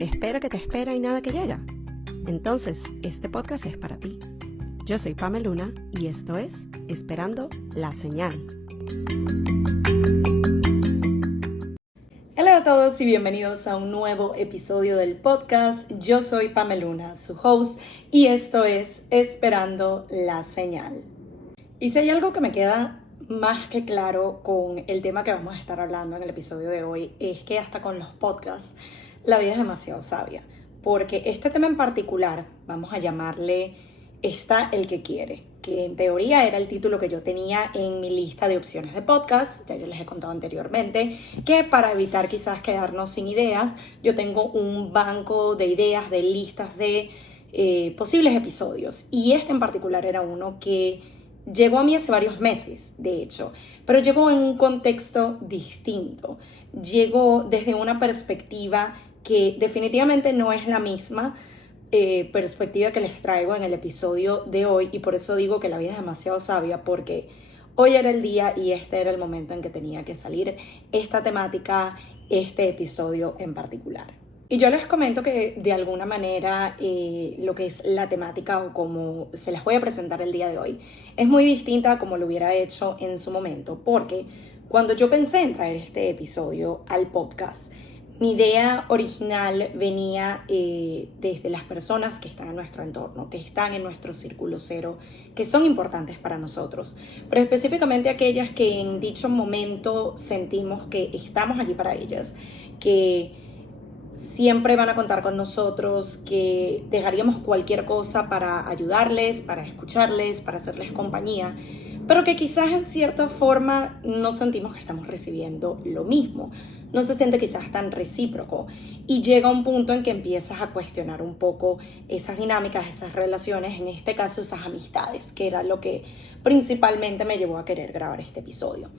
espera que te espera y nada que llega. Entonces, este podcast es para ti. Yo soy Pamela Luna y esto es Esperando la Señal. Hola a todos y bienvenidos a un nuevo episodio del podcast. Yo soy Pamela Luna, su host, y esto es Esperando la Señal. Y si hay algo que me queda más que claro con el tema que vamos a estar hablando en el episodio de hoy, es que hasta con los podcasts la vida es demasiado sabia. Porque este tema en particular, vamos a llamarle Está el que quiere, que en teoría era el título que yo tenía en mi lista de opciones de podcast. Ya yo les he contado anteriormente que para evitar quizás quedarnos sin ideas, yo tengo un banco de ideas, de listas de posibles episodios. Y este en particular era uno que llegó a mí hace varios meses, de hecho, pero llegó en un contexto distinto. Llegó desde una perspectiva que definitivamente no es la misma perspectiva que les traigo en el episodio de hoy, y por eso digo que la vida es demasiado sabia, porque hoy era el día y este era el momento en que tenía que salir esta temática, este episodio en particular. Y yo les comento que de alguna manera lo que es la temática o como se las voy a presentar el día de hoy es muy distinta a como lo hubiera hecho en su momento, porque cuando yo pensé en traer este episodio al podcast, mi idea original venía desde las personas que están en nuestro entorno, que están en nuestro círculo cero, que son importantes para nosotros, pero específicamente aquellas que en dicho momento sentimos que estamos allí para ellas, que siempre van a contar con nosotros, que dejaríamos cualquier cosa para ayudarles, para escucharles, para hacerles compañía, pero que quizás en cierta forma no sentimos que estamos recibiendo lo mismo. No se siente quizás tan recíproco y llega un punto en que empiezas a cuestionar un poco esas dinámicas, esas relaciones, en este caso esas amistades, que era lo que principalmente me llevó a querer grabar este episodio.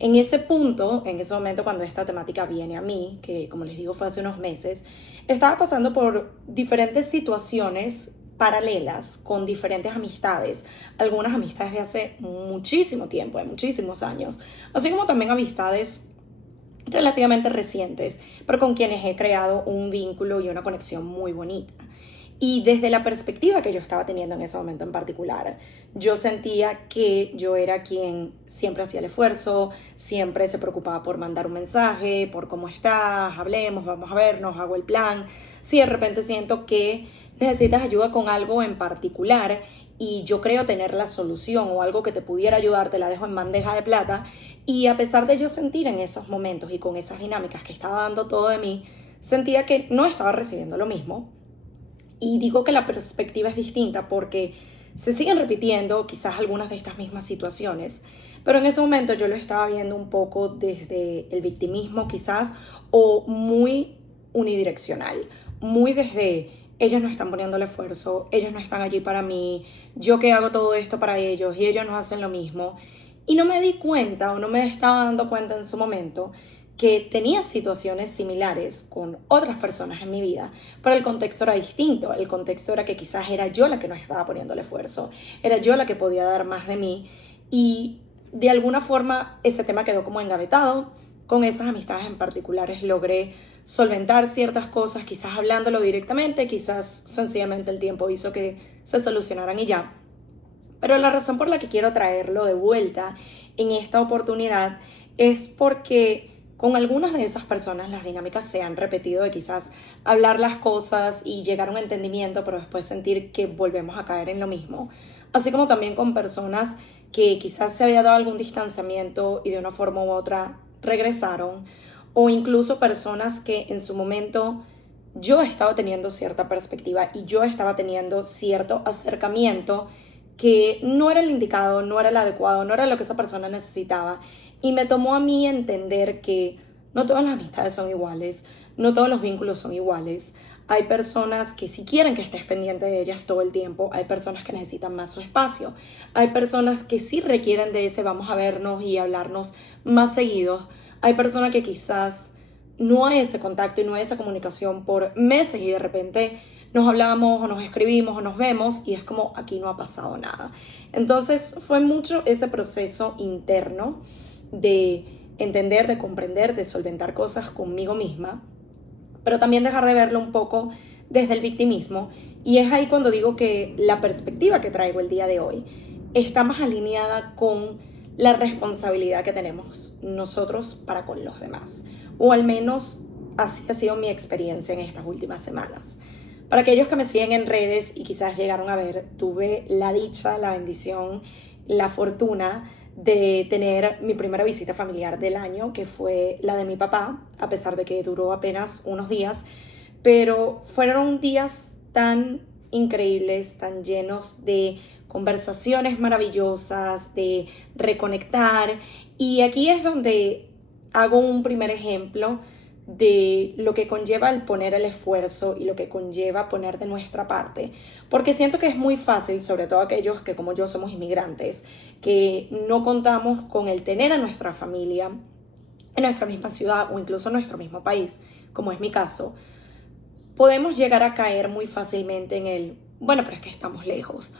En ese punto, en ese momento cuando esta temática viene a mí, que como les digo fue hace unos meses, estaba pasando por diferentes situaciones paralelas con diferentes amistades, algunas amistades de hace muchísimo tiempo, de muchísimos años, así como también amistades relativamente recientes, pero con quienes he creado un vínculo y una conexión muy bonita. Y desde la perspectiva que yo estaba teniendo en ese momento en particular, yo sentía que yo era quien siempre hacía el esfuerzo, siempre se preocupaba por mandar un mensaje, por cómo estás, hablemos, vamos a vernos, hago el plan. Si de repente siento que necesitas ayuda con algo en particular y yo creo tener la solución o algo que te pudiera ayudar, te la dejo en bandeja de plata. Y a pesar de yo sentir en esos momentos y con esas dinámicas que estaba dando todo de mí, sentía que no estaba recibiendo lo mismo. Y digo que la perspectiva es distinta porque se siguen repitiendo quizás algunas de estas mismas situaciones, pero en ese momento yo lo estaba viendo un poco desde el victimismo quizás, o muy unidireccional, muy desde ellos no están poniendo el esfuerzo, ellos no están allí para mí, yo que hago todo esto para ellos y ellos no hacen lo mismo. Y no me di cuenta o no me estaba dando cuenta en su momento que tenía situaciones similares con otras personas en mi vida, pero el contexto era distinto. El contexto era que quizás era yo la que no estaba poniendo el esfuerzo, era yo la que podía dar más de mí, y de alguna forma ese tema quedó como engavetado. Con esas amistades en particulares logré solventar ciertas cosas, quizás hablándolo directamente, quizás sencillamente el tiempo hizo que se solucionaran y ya. Pero la razón por la que quiero traerlo de vuelta en esta oportunidad es porque con algunas de esas personas las dinámicas se han repetido, de quizás hablar las cosas y llegar a un entendimiento, pero después sentir que volvemos a caer en lo mismo. Así como también con personas que quizás se había dado algún distanciamiento y de una forma u otra regresaron, o incluso personas que en su momento yo estaba teniendo cierta perspectiva y yo estaba teniendo cierto acercamiento que no era el indicado, no era el adecuado, no era lo que esa persona necesitaba. Y me tomó a mí entender que no todas las amistades son iguales, no todos los vínculos son iguales. Hay personas que sí quieren que estés pendiente de ellas todo el tiempo, hay personas que necesitan más su espacio, hay personas que sí requieren de ese vamos a vernos y hablarnos más seguidos, hay personas que quizás no hay ese contacto y no hay esa comunicación por meses y de repente nos hablamos o nos escribimos o nos vemos y es como aquí no ha pasado nada. Entonces fue mucho ese proceso interno de entender, de comprender, de solventar cosas conmigo misma, pero también dejar de verlo un poco desde el victimismo. Y es ahí cuando digo que la perspectiva que traigo el día de hoy está más alineada con la responsabilidad que tenemos nosotros para con los demás. O al menos así ha sido mi experiencia en estas últimas semanas. Para aquellos que me siguen en redes y quizás llegaron a ver, tuve la dicha, la bendición, la fortuna de tener mi primera visita familiar del año, que fue la de mi papá, a pesar de que duró apenas unos días, pero fueron días tan increíbles, tan llenos de conversaciones maravillosas, de reconectar, y aquí es donde hago un primer ejemplo de lo que conlleva el poner el esfuerzo y lo que conlleva poner de nuestra parte, porque siento que es muy fácil, sobre todo aquellos que como yo somos inmigrantes, que no contamos con el tener a nuestra familia en nuestra misma ciudad o incluso en nuestro mismo país, como es mi caso, podemos llegar a caer muy fácilmente en el, bueno, pero es que estamos lejos,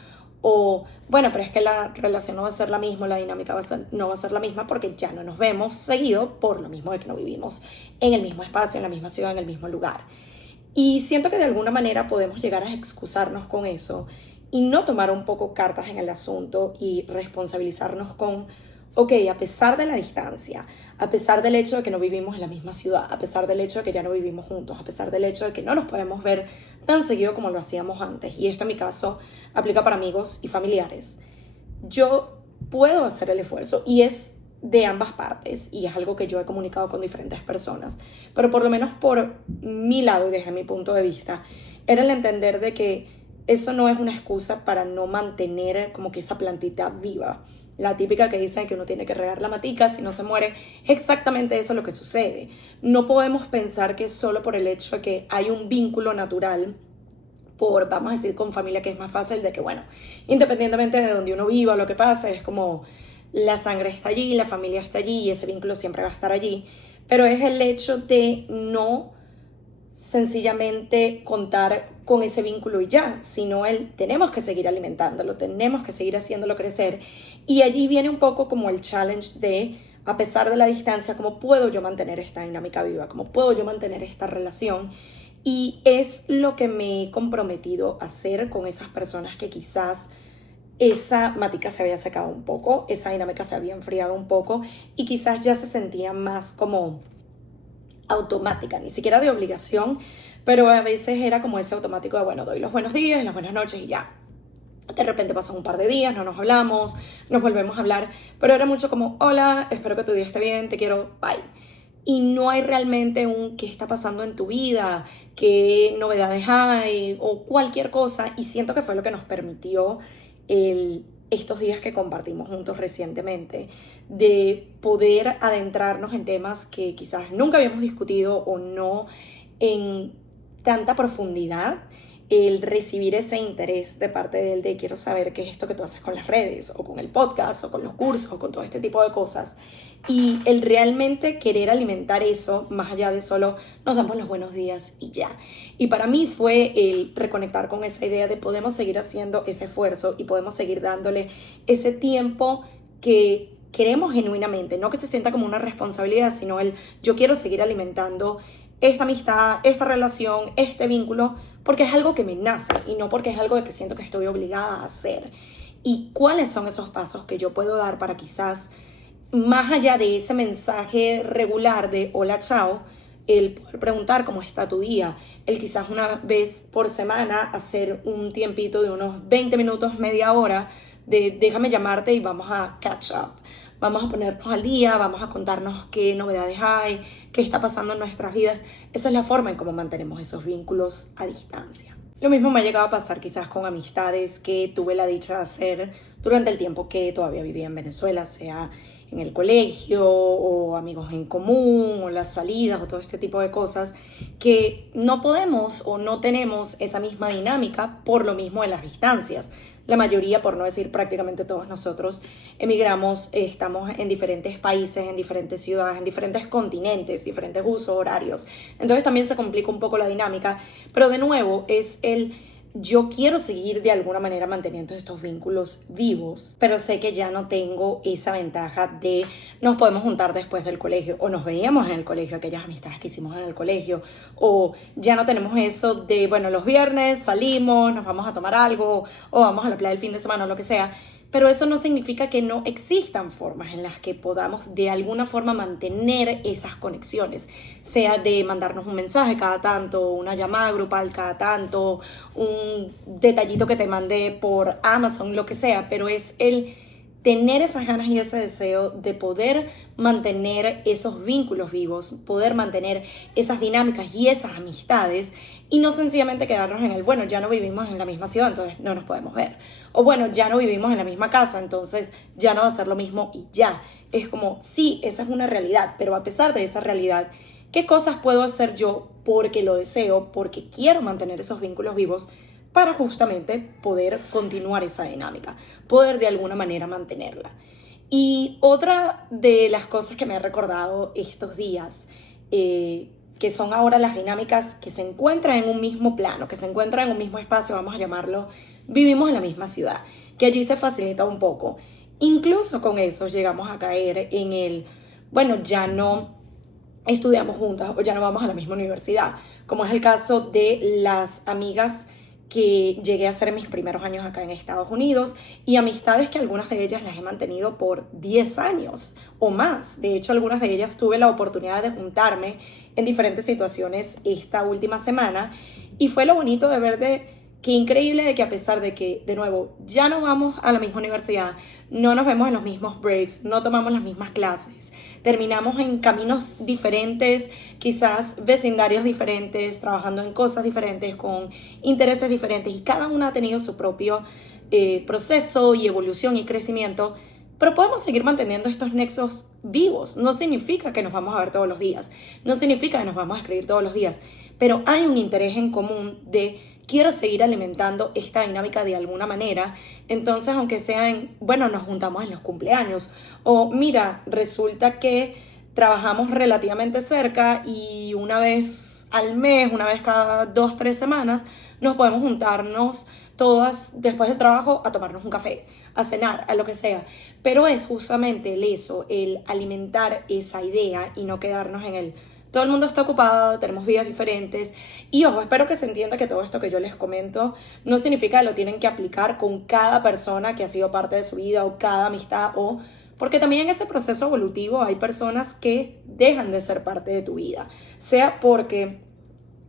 o bueno, pero es que la relación no va a ser la misma, la dinámica no va a ser la misma porque ya no nos vemos seguido por lo mismo de que no vivimos en el mismo espacio, en la misma ciudad, en el mismo lugar. Y siento que de alguna manera podemos llegar a excusarnos con eso y no tomar un poco cartas en el asunto y responsabilizarnos con, ok, a pesar de la distancia, a pesar del hecho de que no vivimos en la misma ciudad, a pesar del hecho de que ya no vivimos juntos, a pesar del hecho de que no nos podemos ver tan seguido como lo hacíamos antes, y esto en mi caso aplica para amigos y familiares, yo puedo hacer el esfuerzo y es de ambas partes y es algo que yo he comunicado con diferentes personas, pero por lo menos por mi lado y desde mi punto de vista, era el entender de que eso no es una excusa para no mantener como que esa plantita viva. La típica que dice que uno tiene que regar la matica, si no se muere, es exactamente eso lo que sucede. No podemos pensar que solo por el hecho de que hay un vínculo natural, por, vamos a decir, con familia, que es más fácil de que, bueno, independientemente de donde uno viva, lo que pasa es como la sangre está allí, la familia está allí y ese vínculo siempre va a estar allí. Pero es el hecho de no sencillamente contar con ese vínculo y ya, sino tenemos que seguir alimentándolo, tenemos que seguir haciéndolo crecer. Y allí viene un poco como el challenge de, a pesar de la distancia, cómo puedo yo mantener esta dinámica viva, cómo puedo yo mantener esta relación. Y es lo que me he comprometido a hacer con esas personas que quizás esa matica se había secado un poco, esa dinámica se había enfriado un poco y quizás ya se sentían más como automática, ni siquiera de obligación, pero a veces era como ese automático de, bueno, doy los buenos días y las buenas noches y ya. De repente pasan un par de días, no nos hablamos, nos volvemos a hablar, pero era mucho como, hola, espero que tu día esté bien, te quiero, bye. Y no hay realmente un qué está pasando en tu vida, qué novedades hay o cualquier cosa, y siento que fue lo que nos permitió estos días que compartimos juntos recientemente, de poder adentrarnos en temas que quizás nunca habíamos discutido o no en tanta profundidad, el recibir ese interés de parte de él de quiero saber qué es esto que tú haces con las redes o con el podcast o con los cursos o con todo este tipo de cosas, y el realmente querer alimentar eso más allá de solo nos damos los buenos días y ya. Y para mí fue el reconectar con esa idea de podemos seguir haciendo ese esfuerzo y podemos seguir dándole ese tiempo que queremos genuinamente, no que se sienta como una responsabilidad, sino yo quiero seguir alimentando esta amistad, esta relación, este vínculo, porque es algo que me nace y no porque es algo de que siento que estoy obligada a hacer. ¿Y cuáles son esos pasos que yo puedo dar para quizás, más allá de ese mensaje regular de hola, chao, el poder preguntar cómo está tu día, el quizás una vez por semana hacer un tiempito de unos 20 minutos, media hora, de déjame llamarte y vamos a catch up, vamos a ponernos al día, vamos a contarnos qué novedades hay, qué está pasando en nuestras vidas. Esa es la forma en cómo mantenemos esos vínculos a distancia. Lo mismo me ha llegado a pasar quizás con amistades que tuve la dicha de hacer durante el tiempo que todavía vivía en Venezuela, sea en el colegio o amigos en común o las salidas o todo este tipo de cosas, que no podemos o no tenemos esa misma dinámica por lo mismo de las distancias. La mayoría, por no decir prácticamente todos nosotros, emigramos, estamos en diferentes países, en diferentes ciudades, en diferentes continentes, diferentes usos horarios. Entonces también se complica un poco la dinámica, pero de nuevo es el yo quiero seguir de alguna manera manteniendo estos vínculos vivos, pero sé que ya no tengo esa ventaja de nos podemos juntar después del colegio, o nos veíamos en el colegio, aquellas amistades que hicimos en el colegio, o ya no tenemos eso de, bueno, los viernes salimos, nos vamos a tomar algo, o vamos a la playa el fin de semana, o lo que sea. Pero eso no significa que no existan formas en las que podamos de alguna forma mantener esas conexiones, sea de mandarnos un mensaje cada tanto, una llamada grupal cada tanto, un detallito que te mande por Amazon, lo que sea, pero es el tener esas ganas y ese deseo de poder mantener esos vínculos vivos, poder mantener esas dinámicas y esas amistades y no sencillamente quedarnos en el, bueno, ya no vivimos en la misma ciudad, entonces no nos podemos ver. O bueno, ya no vivimos en la misma casa, entonces ya no va a ser lo mismo y ya. Es como, sí, esa es una realidad, pero a pesar de esa realidad, ¿qué cosas puedo hacer yo porque lo deseo, porque quiero mantener esos vínculos vivos para justamente poder continuar esa dinámica, poder de alguna manera mantenerla? Y otra de las cosas que me he recordado estos días, que son ahora las dinámicas que se encuentran en un mismo plano, que se encuentran en un mismo espacio, vamos a llamarlo, vivimos en la misma ciudad, que allí se facilita un poco. Incluso con eso llegamos a caer en el, bueno, ya no estudiamos juntas o ya no vamos a la misma universidad, como es el caso de las amigas que llegué a hacer en mis primeros años acá en Estados Unidos y amistades que algunas de ellas las he mantenido por 10 años o más. De hecho, algunas de ellas tuve la oportunidad de juntarme en diferentes situaciones esta última semana y fue lo bonito de ver qué increíble de que a pesar de que, de nuevo, ya no vamos a la misma universidad, no nos vemos en los mismos breaks, no tomamos las mismas clases, terminamos en caminos diferentes, quizás vecindarios diferentes, trabajando en cosas diferentes, con intereses diferentes y cada una ha tenido su propio proceso y evolución y crecimiento, pero podemos seguir manteniendo estos nexos vivos. No significa que nos vamos a ver todos los días, no significa que nos vamos a escribir todos los días, pero hay un interés en común de quiero seguir alimentando esta dinámica de alguna manera. Entonces, aunque sea bueno, nos juntamos en los cumpleaños o mira, resulta que trabajamos relativamente cerca y una vez al mes, una vez cada 2, 3 semanas, nos podemos juntarnos todas después del trabajo a tomarnos un café, a cenar, a lo que sea. Pero es justamente el alimentar esa idea y no quedarnos en el todo el mundo está ocupado, tenemos vidas diferentes y ojo, espero que se entienda que todo esto que yo les comento no significa que lo tienen que aplicar con cada persona que ha sido parte de su vida o cada amistad porque también en ese proceso evolutivo hay personas que dejan de ser parte de tu vida, sea porque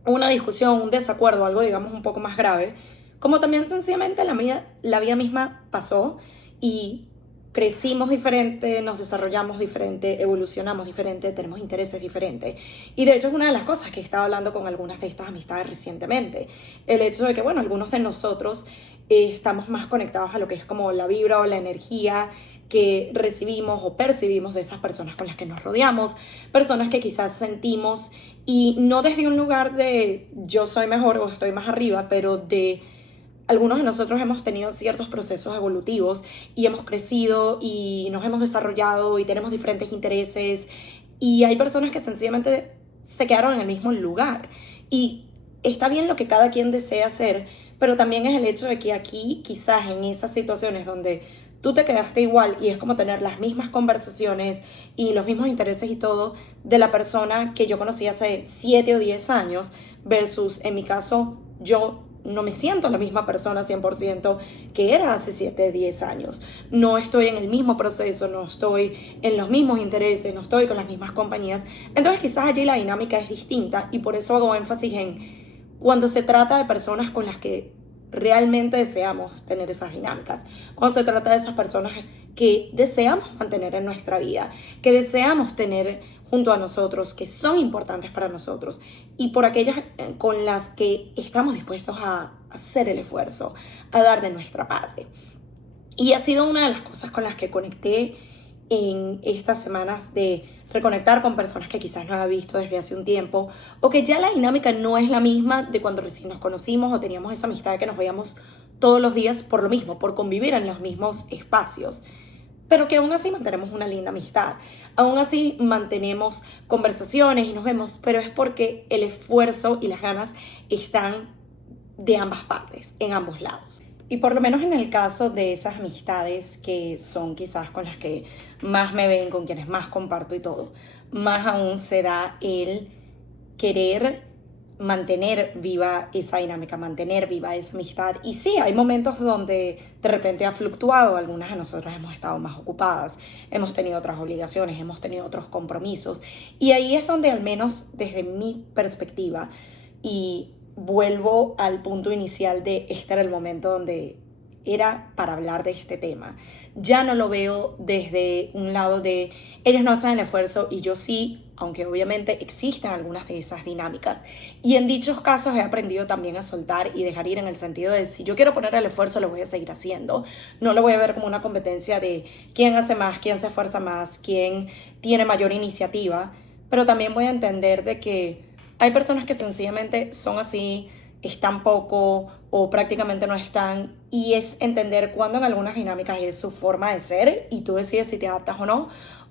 una discusión, un desacuerdo, algo digamos un poco más grave, como también sencillamente la vida misma pasó y crecimos diferente, nos desarrollamos diferente, evolucionamos diferente, tenemos intereses diferentes. Y de hecho es una de las cosas que estaba hablando con algunas de estas amistades recientemente. El hecho de que, bueno, algunos de nosotros estamos más conectados a lo que es como la vibra o la energía que recibimos o percibimos de esas personas con las que nos rodeamos, personas que quizás sentimos, y no desde un lugar de yo soy mejor o estoy más arriba, pero de algunos de nosotros hemos tenido ciertos procesos evolutivos y hemos crecido y nos hemos desarrollado y tenemos diferentes intereses y hay personas que sencillamente se quedaron en el mismo lugar y está bien lo que cada quien desea hacer, pero también es el hecho de que aquí quizás en esas situaciones donde tú te quedaste igual y es como tener las mismas conversaciones y los mismos intereses y todo de la persona que yo conocí hace 7 o 10 años versus en mi caso yo no me siento la misma persona 100% que era hace 7, 10 años. No estoy en el mismo proceso, no estoy en los mismos intereses, no estoy con las mismas compañías. Entonces quizás allí la dinámica es distinta y por eso hago énfasis en cuando se trata de personas con las que realmente deseamos tener esas dinámicas. Cuando se trata de esas personas que deseamos mantener en nuestra vida, que deseamos tener junto a nosotros, que son importantes para nosotros y por aquellas con las que estamos dispuestos a hacer el esfuerzo, a dar de nuestra parte. Y ha sido una de las cosas con las que conecté en estas semanas de reconectar con personas que quizás no había visto desde hace un tiempo o que ya la dinámica no es la misma de cuando recién nos conocimos o teníamos esa amistad que nos veíamos todos los días por lo mismo, por convivir en los mismos espacios. Pero que aún así mantenemos una linda amistad, aún así mantenemos conversaciones y nos vemos, pero es porque el esfuerzo y las ganas están de ambas partes, en ambos lados. Y por lo menos en el caso de esas amistades que son quizás con las que más me ven, con quienes más comparto y todo, más aún se da el querer mantener viva esa dinámica, mantener viva esa amistad. Y sí, hay momentos donde de repente ha fluctuado, algunas de nosotras hemos estado más ocupadas, hemos tenido otras obligaciones, hemos tenido otros compromisos, y ahí es donde, al menos desde mi perspectiva, y vuelvo al punto inicial de este era el momento donde era para hablar de este tema. Ya no lo veo desde un lado de ellos no hacen el esfuerzo y yo sí, aunque obviamente existen algunas de esas dinámicas. Y en dichos casos he aprendido también a soltar y dejar ir, en el sentido de si yo quiero poner el esfuerzo, lo voy a seguir haciendo. No lo voy a ver como una competencia de quién hace más, quién se esfuerza más, quién tiene mayor iniciativa. Pero también voy a entender de que hay personas que sencillamente son así, están poco o prácticamente no están, y es entender cuándo en algunas dinámicas es su forma de ser y tú decides si te adaptas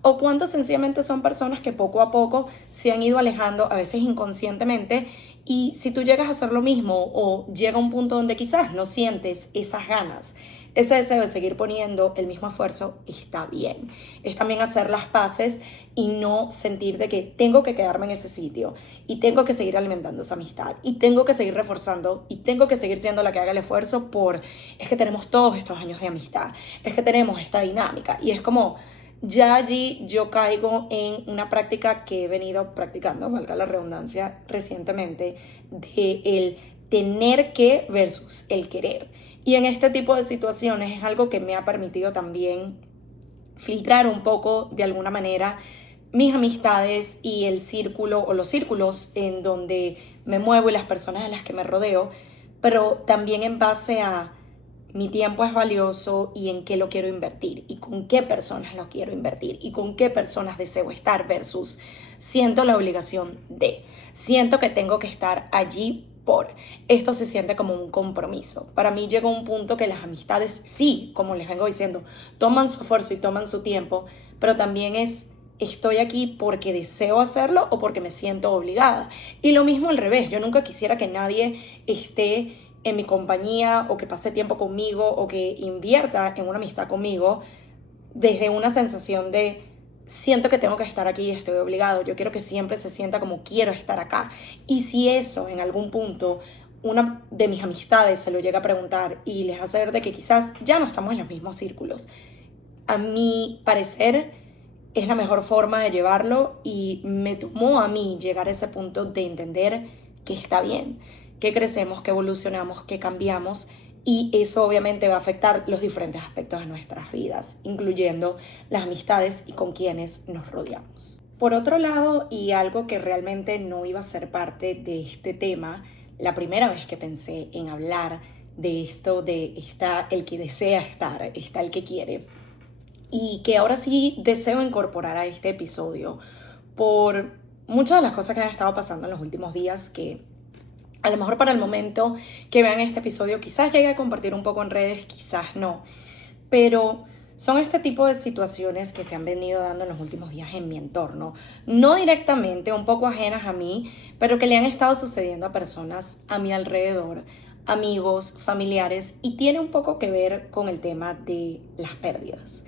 o cuándo sencillamente son personas que poco a poco se han ido alejando, a veces inconscientemente, y si tú llegas a hacer lo mismo o llega un punto donde quizás no sientes esas ganas, ese deseo de seguir poniendo el mismo esfuerzo, está bien. Es también hacer las paces y no sentir de que tengo que quedarme en ese sitio y tengo que seguir alimentando esa amistad y tengo que seguir reforzando y tengo que seguir siendo la que haga el esfuerzo es que tenemos todos estos años de amistad, es que tenemos esta dinámica. Y es como, ya allí yo caigo en una práctica que he venido practicando, valga la redundancia, recientemente, de el tener que versus el querer. Y en este tipo de situaciones es algo que me ha permitido también filtrar un poco, de alguna manera, mis amistades y el círculo o los círculos en donde me muevo y las personas en las que me rodeo, pero también en base a mi tiempo es valioso y en qué lo quiero invertir y con qué personas lo quiero invertir y con qué personas deseo estar versus siento la obligación de, siento que tengo que estar allí por. Esto se siente como un compromiso. Para mí llegó un punto que las amistades, sí, como les vengo diciendo, toman su esfuerzo y toman su tiempo, pero también estoy aquí porque deseo hacerlo o porque me siento obligada. Y lo mismo al revés, yo nunca quisiera que nadie esté en mi compañía o que pase tiempo conmigo o que invierta en una amistad conmigo desde una sensación de siento que tengo que estar aquí y estoy obligado. Yo quiero que siempre se sienta como quiero estar acá. Y si eso en algún punto una de mis amistades se lo llega a preguntar y les hace ver de que quizás ya no estamos en los mismos círculos, a mi parecer es la mejor forma de llevarlo, y me tomó a mí llegar a ese punto de entender que está bien, que crecemos, que evolucionamos, que cambiamos, y eso obviamente va a afectar los diferentes aspectos de nuestras vidas, incluyendo las amistades y con quienes nos rodeamos. Por otro lado, y algo que realmente no iba a ser parte de este tema, la primera vez que pensé en hablar de esto de está el que desea estar, está el que quiere, y que ahora sí deseo incorporar a este episodio por muchas de las cosas que han estado pasando en los últimos días, que a lo mejor para el momento que vean este episodio quizás llegue a compartir un poco en redes, quizás no, pero son este tipo de situaciones que se han venido dando en los últimos días en mi entorno, no directamente, un poco ajenas a mí, pero que le han estado sucediendo a personas a mi alrededor, amigos, familiares, y tiene un poco que ver con el tema de las pérdidas.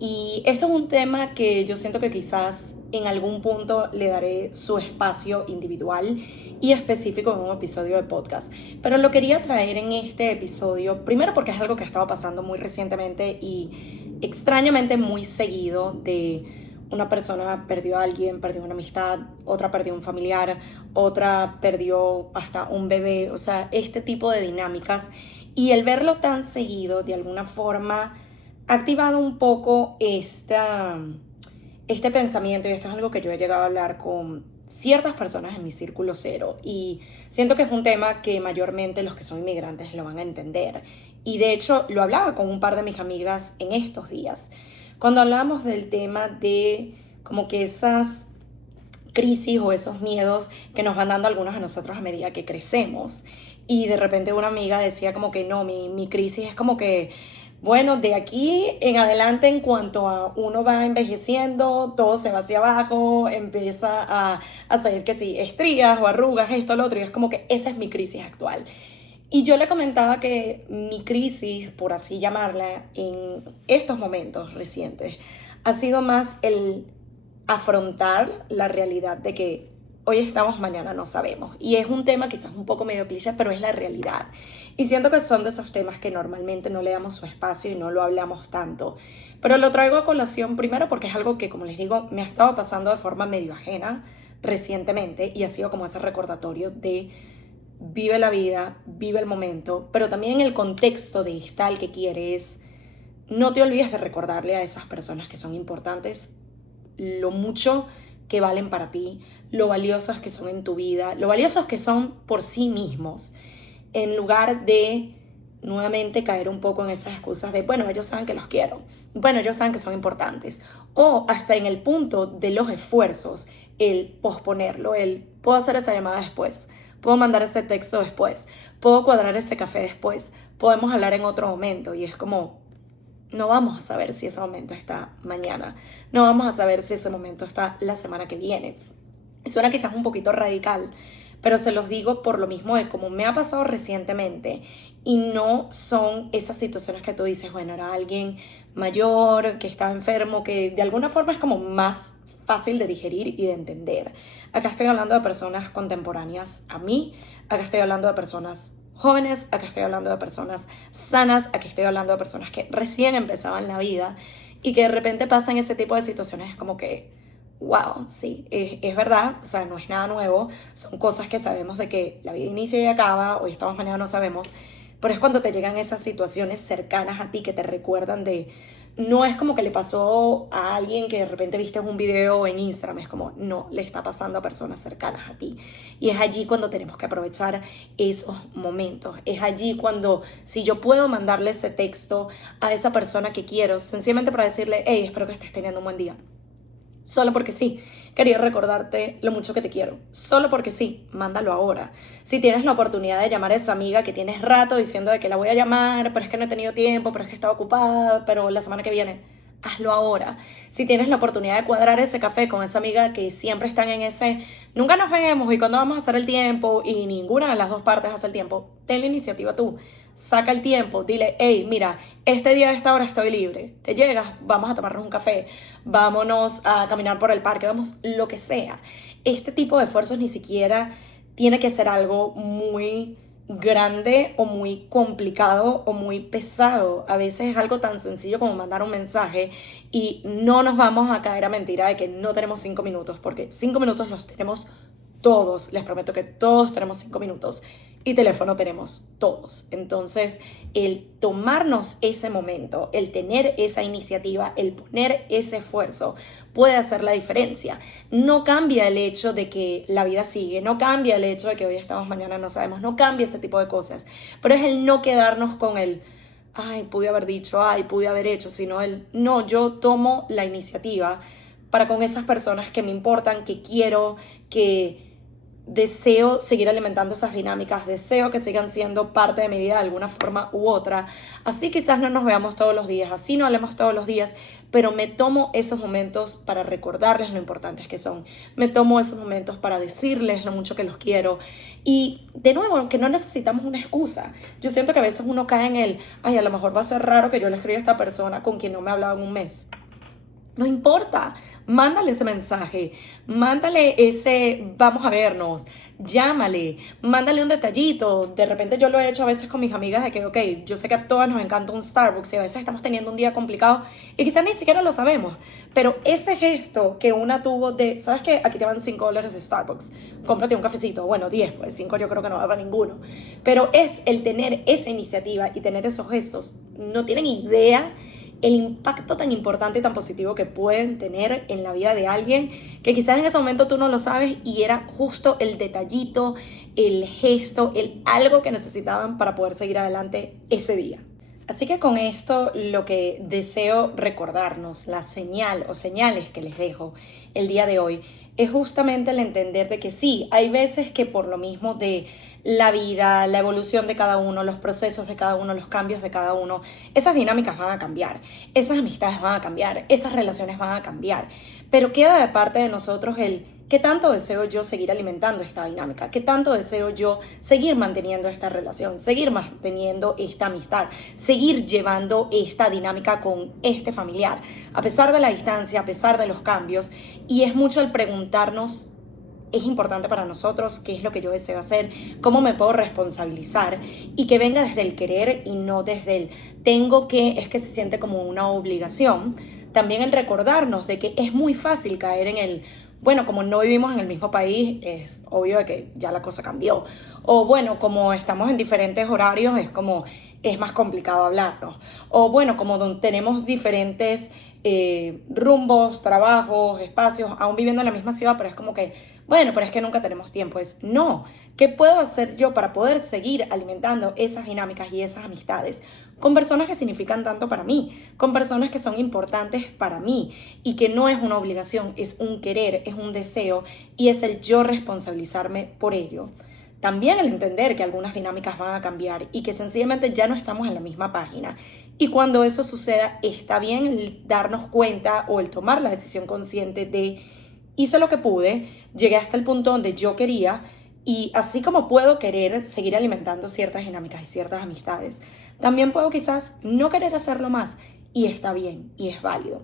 Y esto es un tema que yo siento que quizás en algún punto le daré su espacio individual y específico en un episodio de podcast. Pero lo quería traer en este episodio, primero porque es algo que ha estado pasando muy recientemente y extrañamente muy seguido, de una persona perdió a alguien, perdió una amistad, otra perdió un familiar, otra perdió hasta un bebé, o sea, este tipo de dinámicas. Y el verlo tan seguido, de alguna forma, ha activado un poco este pensamiento, y esto es algo que yo he llegado a hablar con ciertas personas en mi círculo cero, y siento que es un tema que mayormente los que son inmigrantes lo van a entender. Y de hecho lo hablaba con un par de mis amigas en estos días, cuando hablábamos del tema de como que esas crisis o esos miedos que nos van dando algunos de nosotros a medida que crecemos. Y de repente una amiga decía como que no, mi crisis es como que, bueno, de aquí en adelante, en cuanto a uno va envejeciendo, todo se va hacia abajo, empieza a salir que sí, estrías o arrugas, esto, lo otro, y es como que esa es mi crisis actual. Y yo le comentaba que mi crisis, por así llamarla, en estos momentos recientes, ha sido más el afrontar la realidad de que hoy estamos, mañana no sabemos. Y es un tema quizás un poco medio cliché, pero es la realidad. Y siento que son de esos temas que normalmente no le damos su espacio y no lo hablamos tanto. Pero lo traigo a colación primero porque es algo que, como les digo, me ha estado pasando de forma medio ajena recientemente y ha sido como ese recordatorio de vive la vida, vive el momento, pero también el contexto de estar el que quieres. No te olvides de recordarle a esas personas que son importantes lo mucho que valen para ti, lo valiosos que son en tu vida, lo valiosos que son por sí mismos, en lugar de nuevamente caer un poco en esas excusas de, bueno, ellos saben que los quiero, bueno, ellos saben que son importantes, o hasta en el punto de los esfuerzos, el posponerlo, el puedo hacer esa llamada después, puedo mandar ese texto después, puedo cuadrar ese café después, podemos hablar en otro momento, y es como, no vamos a saber si ese momento está mañana, no vamos a saber si ese momento está la semana que viene. Suena quizás un poquito radical, pero se los digo por lo mismo de como me ha pasado recientemente y no son esas situaciones que tú dices, bueno, era alguien mayor, que estaba enfermo, que de alguna forma es como más fácil de digerir y de entender. Acá estoy hablando de personas contemporáneas a mí, acá estoy hablando de personas jóvenes, acá estoy hablando de personas sanas, aquí estoy hablando de personas que recién empezaban la vida y que de repente pasan ese tipo de situaciones como que, wow, sí, es verdad, o sea, no es nada nuevo, son cosas que sabemos de que la vida inicia y acaba, hoy estamos, mañana no sabemos, pero es cuando te llegan esas situaciones cercanas a ti que te recuerdan de, no es como que le pasó a alguien que de repente viste un video en Instagram, es como, no, le está pasando a personas cercanas a ti. Y es allí cuando tenemos que aprovechar esos momentos. Es allí cuando, si yo puedo mandarle ese texto a esa persona que quiero, sencillamente para decirle, hey, espero que estés teniendo un buen día. Solo porque sí, quería recordarte lo mucho que te quiero. Solo porque sí, mándalo ahora. Si tienes la oportunidad de llamar a esa amiga que tienes rato diciendo de que la voy a llamar, pero es que no he tenido tiempo, pero es que estaba ocupada, pero la semana que viene, hazlo ahora. Si tienes la oportunidad de cuadrar ese café con esa amiga que siempre están en ese, nunca nos vemos y cuándo vamos a hacer el tiempo y ninguna de las dos partes hace el tiempo, ten la iniciativa tú. Saca el tiempo, dile, hey, mira, este día a esta hora estoy libre, te llegas, vamos a tomarnos un café, vámonos a caminar por el parque, vamos, lo que sea. Este tipo de esfuerzos ni siquiera tiene que ser algo muy grande o muy complicado o muy pesado. A veces es algo tan sencillo como mandar un mensaje y no nos vamos a caer a mentira de que no tenemos 5 minutos, porque 5 minutos los tenemos todos, les prometo que todos tenemos 5 minutos y teléfono tenemos todos. Entonces, el tomarnos ese momento, el tener esa iniciativa, el poner ese esfuerzo puede hacer la diferencia. No cambia el hecho de que la vida sigue, no cambia el hecho de que hoy estamos, mañana no sabemos, no cambia ese tipo de cosas, pero es el no quedarnos con el ay, pude haber dicho, ay, pude haber hecho, sino el no, yo tomo la iniciativa para con esas personas que me importan, que quiero, que deseo seguir alimentando esas dinámicas, deseo que sigan siendo parte de mi vida de alguna forma u otra. Así quizás no nos veamos todos los días, así no hablemos todos los días, pero me tomo esos momentos para recordarles lo importantes que son. Me tomo esos momentos para decirles lo mucho que los quiero. Y de nuevo, que no necesitamos una excusa. Yo siento que a veces uno cae en el, ay, a lo mejor va a ser raro que yo le escriba a esta persona con quien no me he hablado en un mes. No importa, mándale ese mensaje, mándale ese vamos a vernos, llámale, mándale un detallito. De repente yo lo he hecho a veces con mis amigas de que, ok, yo sé que a todas nos encanta un Starbucks y a veces estamos teniendo un día complicado y quizás ni siquiera lo sabemos, pero ese gesto que una tuvo de, ¿sabes qué? Aquí te van $5 de Starbucks, cómprate un cafecito, bueno, 10, pues 5 yo creo que no va para ninguno, pero es el tener esa iniciativa y tener esos gestos. No tienen idea el impacto tan importante y tan positivo que pueden tener en la vida de alguien que quizás en ese momento tú no lo sabes y era justo el detallito, el gesto, el algo que necesitaban para poder seguir adelante ese día. Así que con esto lo que deseo recordarnos, la señal o señales que les dejo el día de hoy, es justamente el entender de que sí, hay veces que por lo mismo de la vida, la evolución de cada uno, los procesos de cada uno, los cambios de cada uno, esas dinámicas van a cambiar, esas amistades van a cambiar, esas relaciones van a cambiar, pero queda de parte de nosotros el ¿Qué tanto deseo yo seguir alimentando esta dinámica? ¿Qué tanto deseo yo seguir manteniendo esta relación, seguir manteniendo esta amistad, seguir llevando esta dinámica con este familiar? A pesar de la distancia, a pesar de los cambios, y es mucho el preguntarnos, es importante para nosotros, qué es lo que yo deseo hacer, cómo me puedo responsabilizar y que venga desde el querer y no desde el tengo que, es que se siente como una obligación. También el recordarnos de que es muy fácil caer en el, bueno, como no vivimos en el mismo país, es obvio de que ya la cosa cambió. O bueno, como estamos en diferentes horarios, es más complicado hablarnos. O bueno, como tenemos diferentes rumbos, trabajos, espacios, aún viviendo en la misma ciudad, pero es como que, bueno, pero es que nunca tenemos tiempo. No, ¿qué puedo hacer yo para poder seguir alimentando esas dinámicas y esas amistades con personas que significan tanto para mí, con personas que son importantes para mí y que no es una obligación, es un querer, es un deseo y es el yo responsabilizarme por ello? También el entender que algunas dinámicas van a cambiar y que sencillamente ya no estamos en la misma página. Y cuando eso suceda, está bien el darnos cuenta o el tomar la decisión consciente de hice lo que pude, llegué hasta el punto donde yo quería y así como puedo querer seguir alimentando ciertas dinámicas y ciertas amistades, también puedo quizás no querer hacerlo más y está bien y es válido.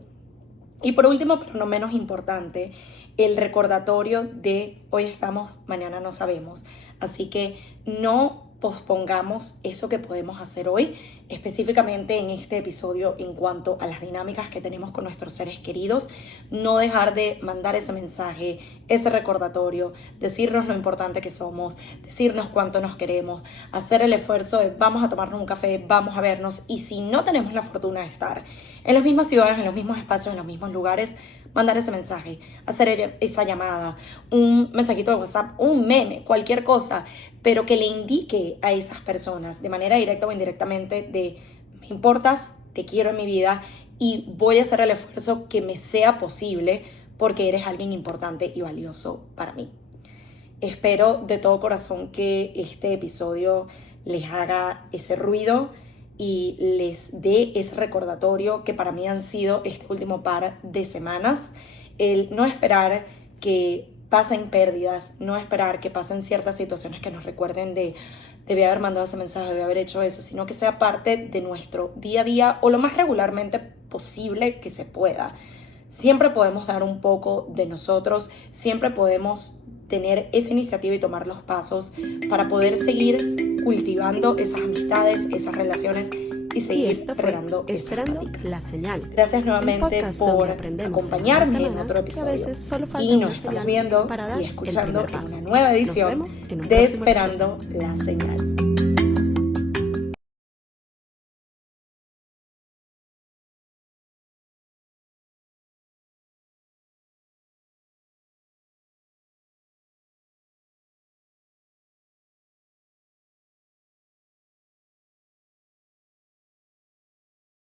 Y por último, pero no menos importante, el recordatorio de hoy estamos, mañana no sabemos. Así que no pospongamos eso que podemos hacer hoy, específicamente en este episodio en cuanto a las dinámicas que tenemos con nuestros seres queridos. No dejar de mandar ese mensaje, ese recordatorio, decirnos lo importante que somos, decirnos cuánto nos queremos, hacer el esfuerzo de vamos a tomarnos un café, vamos a vernos, y si no tenemos la fortuna de estar en las mismas ciudades, en los mismos espacios, en los mismos lugares, mandar ese mensaje, hacer esa llamada, un mensajito de WhatsApp, un meme, cualquier cosa, pero que le indique a esas personas de manera directa o indirectamente de me importas, te quiero en mi vida y voy a hacer el esfuerzo que me sea posible porque eres alguien importante y valioso para mí. Espero de todo corazón que este episodio les haga ese ruido y les dé ese recordatorio que para mí han sido este último par de semanas. El no esperar que pasen pérdidas, no esperar que pasen ciertas situaciones que nos recuerden de debí haber mandado ese mensaje, debí haber hecho eso, sino que sea parte de nuestro día a día o lo más regularmente posible que se pueda. Siempre podemos dar un poco de nosotros, siempre podemos tener esa iniciativa y tomar los pasos para poder seguir cultivando esas amistades, esas relaciones y seguir creando Esperando la Señal. Gracias nuevamente por acompañarme en otro episodio. Y nos estamos viendo y escuchando en una nueva edición de Esperando la Señal.